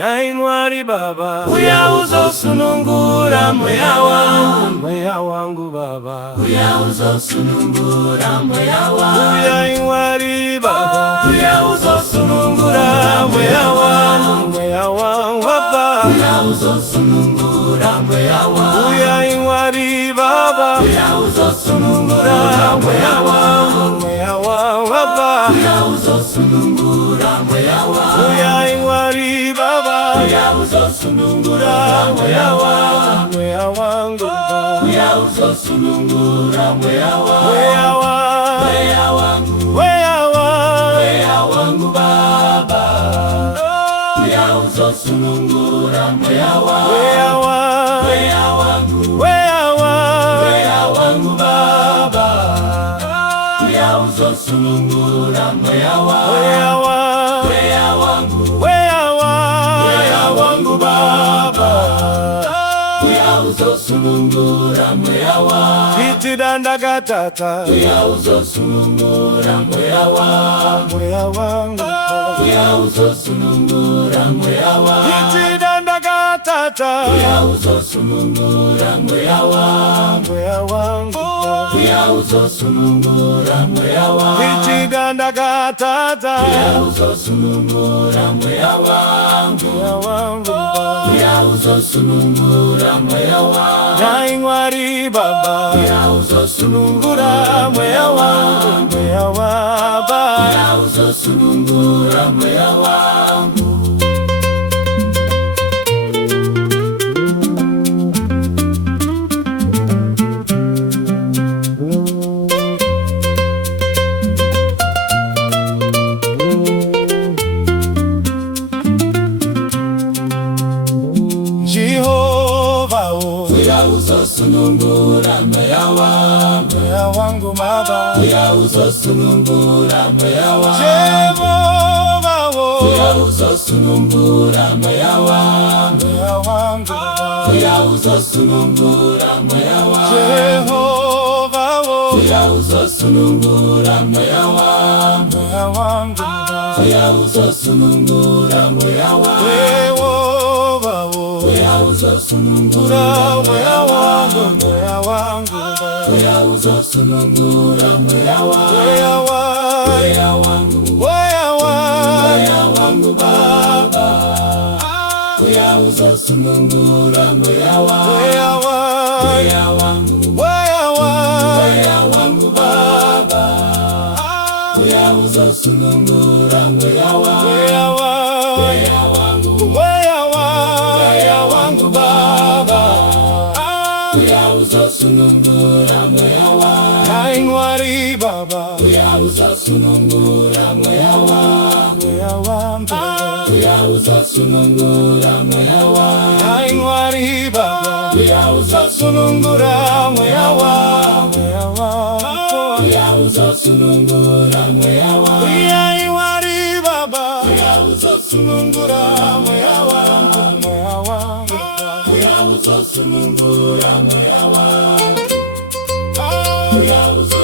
Yainwari baba, uyauzo sunungura moya wangu baba, uyauzo sunungura moya wangu. Yainwari baba, uyauzo sunungura moya wangu baba, uyauzo sunungura moya wangu. Yainwari baba, uyauzo sunungura moya wangu baba, uyauzo sunungura moya wangu. Yainwari baba, uyauzo sunungura moya wangu baba, uyauzo sunungura moya wangu baba, uyauzo sunungura moya wangu baba, uyauzo sunungura moya wangu baba, uyauzo sunungura moya wangu. Kitidanda gatata, uyauzo sunungura moya wangu uyauzo sunungura moya wangu. Kitidanda gatata, uyauzo sunungura moya wangu uyauzo sunungura moya wangu. Kitidanda gatata, uyauzo sunungura moya wangu uyauzo sunungura moya wangu. Yainwari baba, uyauzo sunungura moya wangu baba, uyauzo sunungura moya wangu. Jehova uyauzo sunungura moya wangu baba, uyauzo sunungura moya wangu. Jehova uyauzo sunungura moya wangu baba, uyauzo sunungura moya wangu. Jehova uyauzo sunungura moya wangu baba, uyauzo sunungura moya wangu uyauzo sunungura moya wangu uyauzo sunungura moya wangu baba, uyauzo sunungura moya wangu baba, uyauzo sunungura moya wangu baba, uyauzo sunungura moya wangu. Yainwari baba, uyauzo sunungura moya wangu uyauzo sunungura moya wangu. Yainwari baba, uyauzo sunungura moya wangu uyauzo sunungura moya wangu. Yainwari baba, uyauzo sunungura moya wangu uyauzo sunungura moya wangu uyauzo